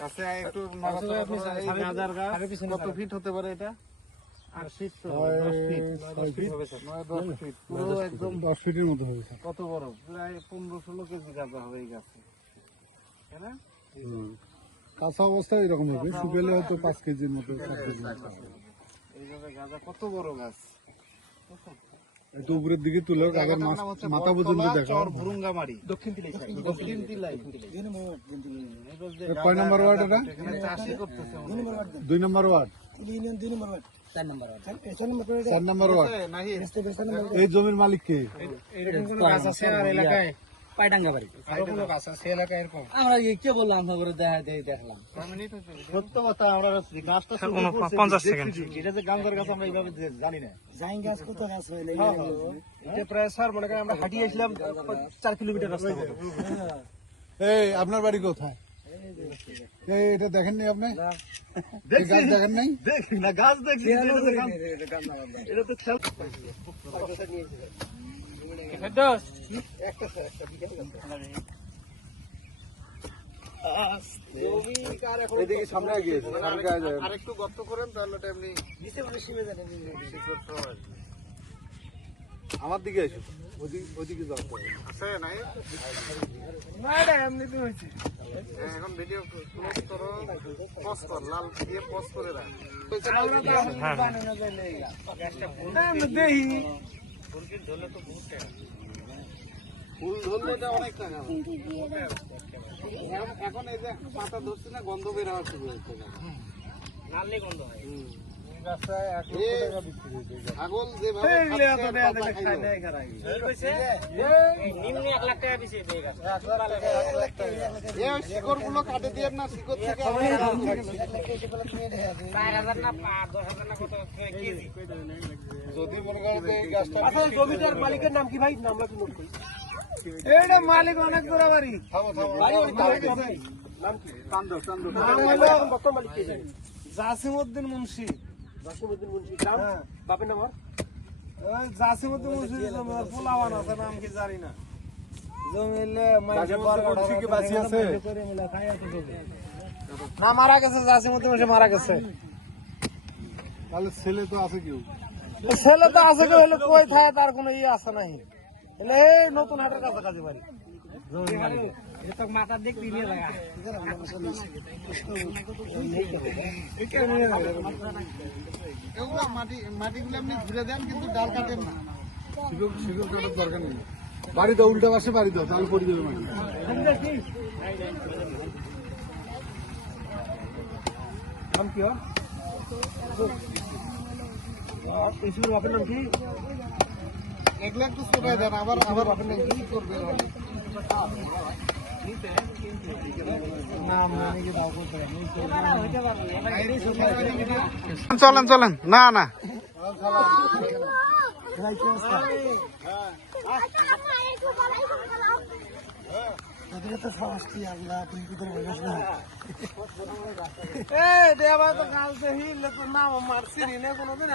কাছে একটু কত ফিট হতে পারে এটা? 8 ফিট, 10 ফিট, 10 ফিট, পুরো একদম 10 ফিটের মতো হবে। কত বড়? প্রায় 15-16 কেজি গাঁজা হবে এই গাছে, তাই না? কাঁচা অবস্থায় এরকম হবে, শুকালে হয়তো 5 কেজির মতো, 7 কেজির মতো। এইভাবে গাঁজা কত বড় গাছ, একটু উপরের দিকে তুলে গাছের মাথা পর্যন্ত দেখা। ভুরুঙ্গামারি, দক্ষিণ তিলাই। কয় নম্বর ওয়ার্ড এটা? এখানে চাষই করতেছে 2 নম্বর ওয়ার্ড, 4 নম্বর 4 নম্বর ওয়ার্ড। এই জমির মালিক কে? এরকম কোন গাছ আছে আর এলাকায়? পায়ডাঙ্গা বাড়ি। আরো কোনো গাছ আছে এলাকায় এরকম? আমরা কে বললাম খবরে দেখলাম। সত্য কথা, আমরা গাছটা 50 সেকেন্ড। এটা যে গাঁজার গাছ আমরা এইভাবে জানি না। জাইন গাছ কত গাছ হইলে এটা প্রায় স্যার মনে করেন আমরা হাঁটিয়ে আসলাম 4 কিলোমিটার রাস্তা মতো। এই আপনার বাড়ি কোথায়? এই এটা দেখেননি আপনি? এই গাছ দেখেন নাই? দেখি না, গাছ দেখি এটা তো খেল। এদিকে সামনে গিয়েছে, আরেকটু গর্ত করেন তাহলে ওটা এমনি আমার দিকে এসো, ওদিকে যাও। আছে নাই? না, এটা এমনিতে হয়েছে। এখন ভিডিও ক্লোজ করো, পজ কর, লাল দিয়ে পজ করে রাখ। দেখি ফুল ধরলে এটা অনেক টাকা। এখন এই যে পাতা ধরছে না, গন্ধ বের হওয়া শুরু হয়েছে। লাললে গন্ধ হয়। ছাগল যেভাবে শিকড় গুলো কাটে দিয়ে না, শিকড় থেকে যদি মনে করেন এই গাছটা। আচ্ছা, জমিটার মালিকের নাম কি ভাই? নামটা কি নোট করি। এটা মালিক অনেক দূর বাড়ি। জাসিমউদ্দিন মুন্সি। বাপের নাম? জাসিমউদ্দিন মুন্সি পোলাওয়ান আছে, নাম কি জানি না। না, মারা গেছে জাসিমউদ্দিন মুন্সি, মারা গেছে। তাহলে ছেলে তো আছে কেউ? ছেলে তো আছে, কেউ হলে কই থাকে তার কোনো ইয়ে আছে নাই। এই নতুন হাটের কাছাকাছি বাড়ি। মাথা দেখ দিলে মাটিগুলো আপনি ঘুরে দেন, কিন্তু ডাল কাটেন না। শিকল কাটার দরকার নেই। বাড়ি দাও, উল্টা পাশে বাড়ি দাও, তাহলে পড়ে যাবে মাটি। নাম কি? বাপের নাম কি? এগুলো একটু ছোটাই দেন, আবার আপনি কি করবেন? চলেন না না নাম মারছি কোনোদিন